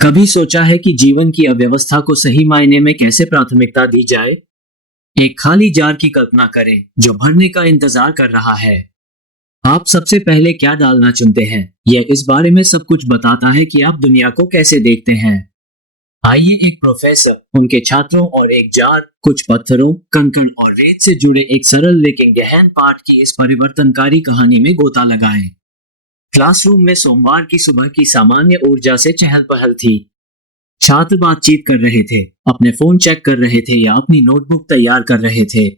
कभी सोचा है कि जीवन की अव्यवस्था को सही मायने में कैसे प्राथमिकता दी जाए? एक खाली जार की कल्पना करें जो भरने का इंतजार कर रहा है। आप सबसे पहले क्या डालना चुनते हैं? यह इस बारे में सब कुछ बताता है कि आप दुनिया को कैसे देखते हैं। आइए एक प्रोफेसर, उनके छात्रों और एक जार, कुछ पत्थरों, कंकड़ और रेत से जुड़े एक सरल लेकिन गहन पाठ की इस परिवर्तनकारी कहानी में गोता लगाएं। क्लासरूम में सोमवार की सुबह की सामान्य ऊर्जा से चहल पहल थी। छात्र बातचीत कर रहे थे, अपने फोन चेक कर रहे थे या अपनी नोटबुक तैयार कर रहे थे।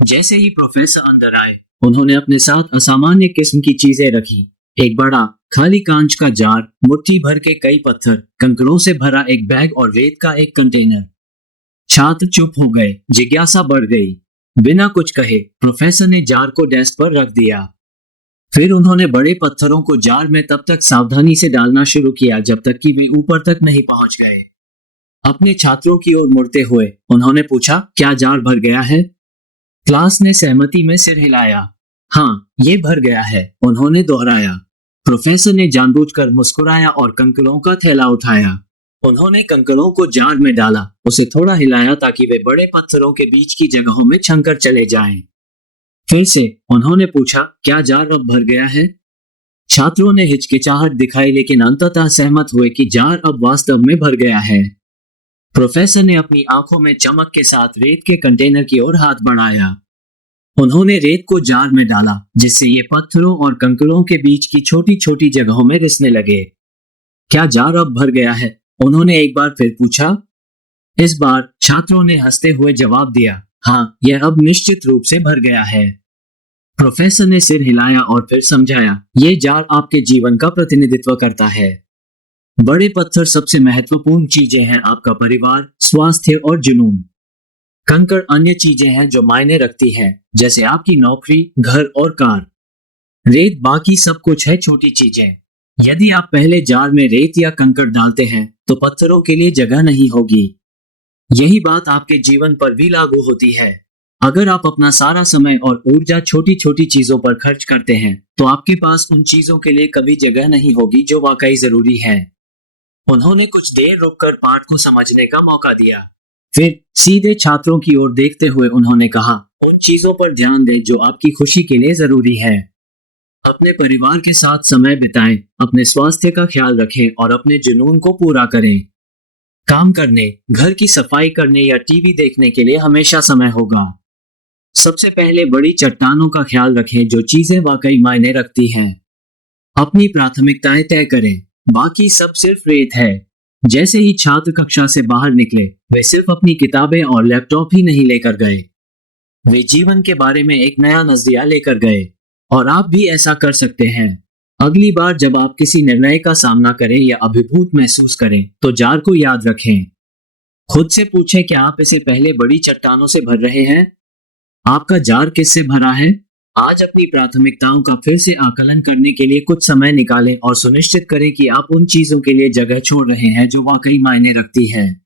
जैसे ही प्रोफेसर अंदर आए, उन्होंने अपने साथ असामान्य किस्म की चीजें रखी। एक बड़ा खाली कांच का जार, मुट्ठी भर के कई पत्थर, कंकड़ों से भरा एक बैग और रेत का एक कंटेनर। छात्र चुप हो गए, जिज्ञासा बढ़ गई। बिना कुछ कहे प्रोफेसर ने जार को डेस्क पर रख दिया। फिर उन्होंने बड़े पत्थरों को जार में तब तक सावधानी से डालना शुरू किया जब तक कि वे ऊपर तक नहीं पहुंच गए। अपने छात्रों की ओर मुड़ते हुए उन्होंने पूछा, क्या जार भर गया है? क्लास ने सहमति में सिर हिलाया। हाँ, ये भर गया है, उन्होंने दोहराया। प्रोफेसर ने जानबूझकर मुस्कुराया और कंकड़ों का थैला उठाया। उन्होंने कंकड़ों को जार में डाला, उसे थोड़ा हिलाया ताकि वे बड़े पत्थरों के बीच की जगहों में छंकर चले जाएं। फिर से उन्होंने पूछा, क्या जार अब भर गया है? छात्रों ने हिचकिचाहट दिखाई लेकिन अंततः सहमत हुए कि जार अब वास्तव में भर गया है। प्रोफेसर ने अपनी आंखों में चमक के साथ रेत के कंटेनर की ओर हाथ बढ़ाया। उन्होंने रेत को जार में डाला, जिससे ये पत्थरों और कंकड़ों के बीच की छोटी छोटी जगहों में रिसने लगे। क्या जार अब भर गया है? उन्होंने एक बार फिर पूछा। इस बार छात्रों ने हंसते हुए जवाब दिया, हाँ, यह अब निश्चित रूप से भर गया है। प्रोफेसर ने सिर हिलाया और फिर समझाया, यह जार आपके जीवन का प्रतिनिधित्व करता है। बड़े पत्थर सबसे महत्वपूर्ण चीजें हैं, आपका परिवार, स्वास्थ्य और जुनून। कंकड़ अन्य चीजें हैं जो मायने रखती हैं, जैसे आपकी नौकरी, घर और कार। रेत बाकी सब कुछ है, छोटी चीजें। यदि आप पहले जार में रेत या कंकड़ डालते हैं तो पत्थरों के लिए जगह नहीं होगी। यही बात आपके जीवन पर भी लागू होती है। अगर आप अपना सारा समय और ऊर्जा छोटी छोटी चीजों पर खर्च करते हैं तो आपके पास उन चीजों के लिए कभी जगह नहीं होगी जो वाकई जरूरी है। उन्होंने कुछ देर रुककर पाठ को समझने का मौका दिया। फिर सीधे छात्रों की ओर देखते हुए उन्होंने कहा, उन चीजों पर ध्यान दें जो आपकी खुशी के लिए जरूरी है। अपने परिवार के साथ समय बिताएं, अपने स्वास्थ्य का ख्याल रखें और अपने जुनून को पूरा करें। काम करने, घर की सफाई करने या टीवी देखने के लिए हमेशा समय होगा। सबसे पहले बड़ी चट्टानों का ख्याल रखें जो चीजें वाकई मायने रखती हैं। अपनी प्राथमिकताएं तय करें, बाकी सब सिर्फ रेत है। जैसे ही छात्र कक्षा से बाहर निकले, वे सिर्फ अपनी किताबें और लैपटॉप ही नहीं लेकर गए। वे जीवन के बारे में एक नया नजरिया लेकर गए। और आप भी ऐसा कर सकते हैं। अगली बार जब आप किसी निर्णय का सामना करें या अभिभूत महसूस करें तो जार को याद रखें। खुद से पूछें, क्या आप इसे पहले बड़ी चट्टानों से भर रहे हैं? आपका जार किससे भरा है? आज अपनी प्राथमिकताओं का फिर से आकलन करने के लिए कुछ समय निकालें और सुनिश्चित करें कि आप उन चीजों के लिए जगह छोड़ रहे हैं जो वाकई मायने रखती हैं।